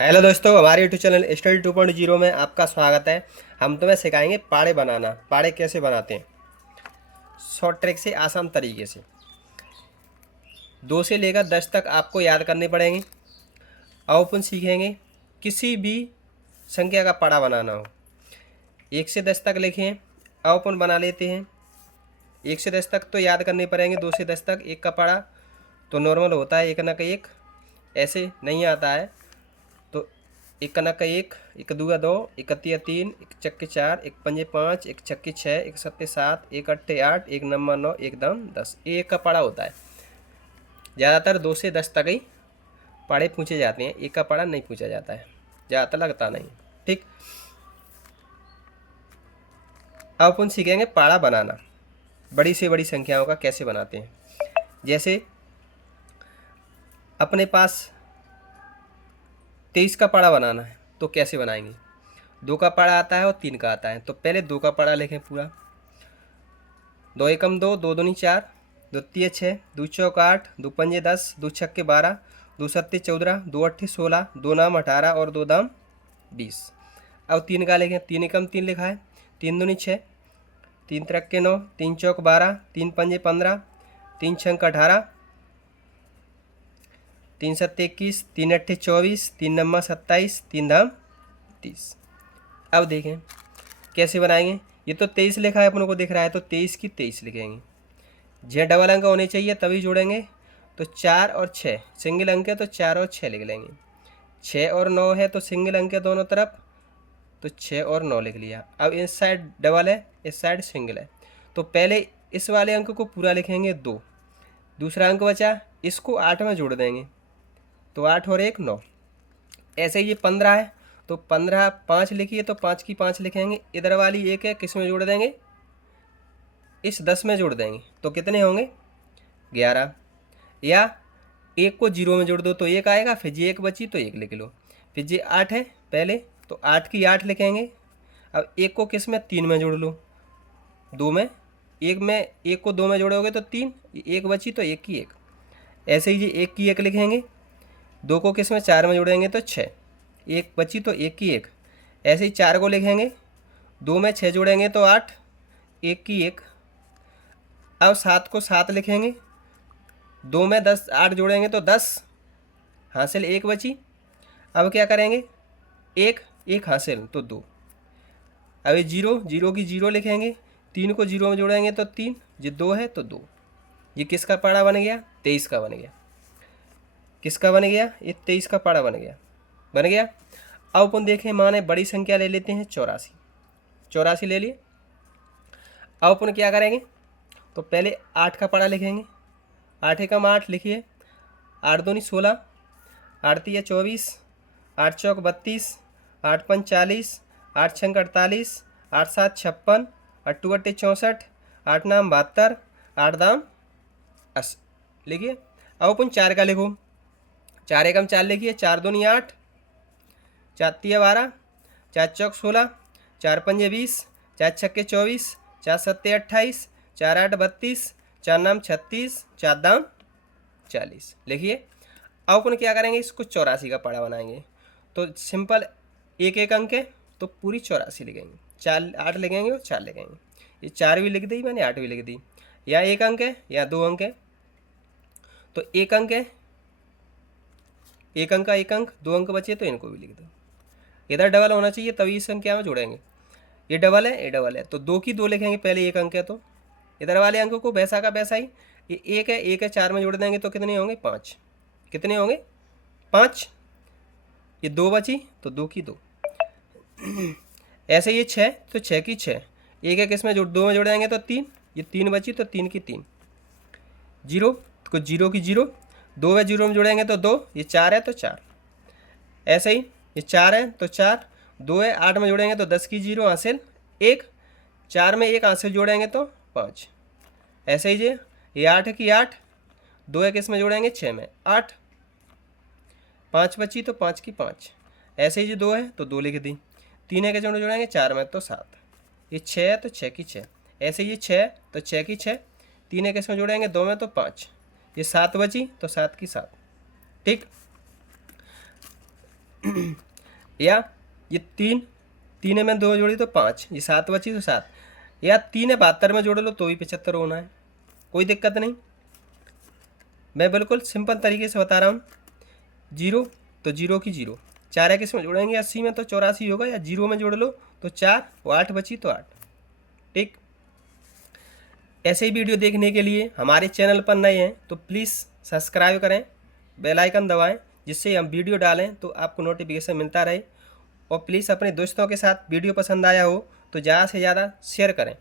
Hello दोस्तों, हमारे YouTube channel study 2.0 में आपका स्वागत है। हम तुम्हें सिखाएंगे पाड़े बनाना। पाड़े कैसे बनाते हैं शॉर्ट ट्रिक से, आसान तरीके से। 2 से लेकर 10 तक आपको याद करने पड़ेंगे। अब अपन सीखेंगे किसी भी संख्या का पाड़ा बनाना हो। 1 से 10 तक लिखें। अब अपन बना लेते हैं। 1 से 10 तक तो याद करने पड़ेंगे। 2 से 10 तक एक का पाड़ा तो नॉर्मल होता है, एक ना का एक, ऐसे नहीं आता है। तो एक कनक का एक, एक दूगा दो, एक तिया तीन, एक चक्के चार, एक पंजे पाँच, एक छक्के छः, एक सत्ते सात, एक अट्ठे आठ, एक नंबर नौ, एक दम 10। एक का पाड़ा होता है। ज़्यादातर 2 से 10 तक ही पाड़े पूछे जाते हैं, एक का पाड़ा नहीं पूछा जाता है, ज़्यादातर लगता नहीं। ठीक, अब अपन सीखेंगे पाड़ा बनाना। बड़ी से बड़ी संख्याओं का कैसे बनाते हैं। जैसे अपने पास 23 का पाड़ा बनाना है तो कैसे बनाएंगे। 2 का पाड़ा आता है और 3 का आता है, तो पहले 2 का पाड़ा लिखें पूरा। 2 एकम 2, 2 दूनी 4, 2 तिये 6, 2 चौक 8, 2 पंजे 10, 2 छक्के 12, 2 सत्ते 14, 2 अट्ठे 16, 2 नाम 18 और 2 दाम 20। अब 3 का लिखें। 3 एकम 3 लिखा है। 3 दूनी 6, 3 तिरक्के 9, 3 चौक 12, 3 पंजे 15, 3 छंक 18, 3 सत्ते 21, 3 अट्ठे 24, 3 नम्मा 27, 3 धाम 30। अब देखें कैसे बनाएंगे। ये तो 23 लिखा है, अपनों को दिख रहा है, तो 23 की 23 लिखेंगे। जे डबल अंक होने चाहिए तभी जोड़ेंगे। तो 4 और 6 सिंगल अंक है, तो 4 और 6 लिख लेंगे। 6 और 9 है तो सिंगल अंक है दोनों तरफ, तो 6 और 9 लिख लिया। अब इस साइड डबल है, इस साइड सिंगल है, तो पहले इस वाले अंक को पूरा लिखेंगे 2। दूसरा अंक बचा, इसको 8 में जोड़ देंगे, तो 8 और 1 9। ऐसे ही ये 15 है, तो 15 5 लिखिए, तो 5 की 5 लिखेंगे। इधर वाली 1 है, किस में जोड़ देंगे, इस 10 में जोड़ देंगे, तो कितने होंगे 11। या 1 को 0 में जोड़ दो तो 1 आएगा, फिर जी 1 बची तो 1 लिख लो। फिर जी 8 है पहले, तो 8 की 8 लिखेंगे। अब 1 को किस में 3 में जोड़ लो, 2 में। 1 में 1 को 2 में जोड़ोगे तो 3, 1 बची तो 1 की 1। ऐसे ही जी 1 की 1 लिखेंगे। 2 को किस में 4 में जोड़ेंगे तो 6, 1 बची तो 1 की 1। ऐसे ही 4 को लिखेंगे। 2 में 6 जोड़ेंगे तो 8, 1 की 1। अब 7 को 7 लिखेंगे। 2 में 10 8 जोड़ेंगे तो 10, हासिल 1 बची। अब क्या करेंगे, 1 1 हासिल तो 2। अब ये 0 0 की 0 लिखेंगे। 3 को 0 में जोड़ेंगे तो 3, ये 2 है तो 2। ये किसका पाड़ा बन गया, 23 का बन गया। किसका बन गया, ये 23 का पाड़ा बन गया। बन गया। अब अपन देखें, माने बड़ी संख्या ले लेते हैं 84। 84 ले लिए। अब अपन क्या करेंगे, तो पहले 8 का पाड़ा लिखेंगे। 8 एकम 8 लिखिए। 8 दूनी 16, 8 तिया 24, 8 चौक 32, 8 पंच 40, 8 छंक 48, 8 सात 56, 8 टू अट्टे 64, 8 नाम 72, 8 दाम 80। लिखिए। अब अपन 4 का लिखो। 4 एकम 4 लिखिए। 4 दूनी 8, 4 तिया 12, 4 चौक 16, 4 पंजे 20, 4 छक्के 24, 4 सत्ते 28, 4 8 32, 4 नाम 36, 4 दाम 40। लिखिए। अब अपन क्या करेंगे, इसको 84 का पाड़ा बनाएंगे। तो सिंपल एक एक अंक है, तो पूरी 84 लिखेंगे। 4 8 लिखेंगे और 4 लिखेंगे। ये 4 भी लिख दी मैंने, 8 भी लिख दी। या एक अंक है या 2 अंक है, तो एक अंक है, एक अंक का एक अंक, 2 अंक बचे तो इनको भी लिख दो। इधर डबल होना चाहिए तभी इस संख्या में जोड़ेंगे। ये डबल है, ये डबल है, तो 2 की 2 लिखेंगे पहले, एक अंक है तो इधर वाले अंक को वैसा का वैसा ही। ये एक है 4 में जोड़ देंगे तो कितने होंगे 5। कितने होंगे 5। ये 2 बची तो 2 की 2। ऐसे ये 6 तो 6 की 6। एक है किस में जोड़, 2 में जोड़ देंगे तो 3, ये 3 बची तो 3 की 3। 0 को 0 की 0, 2 में 0 में जोड़ेंगे तो 2, ये 4 है तो 4। ऐसे ही ये 4 है तो 4, 2 है 8 में जोड़ेंगे तो 10 की 0 हासिल 1, 4 में 1 हासिल जोड़ेंगे तो 5। ऐसे ही ये 8 की 8, 2 है किस में जोड़ेंगे 6 में, 8, 5 बची तो 5 की 5। ऐसे ही जो 2 है तो 2 लिख दी। 3 है के जोड़ेंगे 4 में तो 7। ये 6 है तो 6 की 6। ऐसे ये 6 तो 6 की 6। 3 है किस में जोड़ेंगे 2 में तो 5। ये 7 बची तो 7 की 7। ठीक। या ये 3, 3 में 2 जोड़ी तो 5, ये 7 बची तो 7, या 3 72 में जोड़ लो तो भी 75 होना है, कोई दिक्कत नहीं। मैं बिल्कुल सिंपल तरीके से बता रहा हूँ। 0 तो 0 की 0, 4 किस में जोड़ेंगे 80 में तो 84 होगा, या 0 में जोड़ लो तो 4, वो 8 बची तो 8। ठीक, ऐसे ही वीडियो देखने के लिए हमारे चैनल पर नए हैं तो प्लीज़ सब्सक्राइब करें, बेल आइकन दबाएं, जिससे हम वीडियो डालें तो आपको नोटिफिकेशन मिलता रहे। और प्लीज़ अपने दोस्तों के साथ वीडियो पसंद आया हो तो ज़्यादा से ज़्यादा शेयर करें।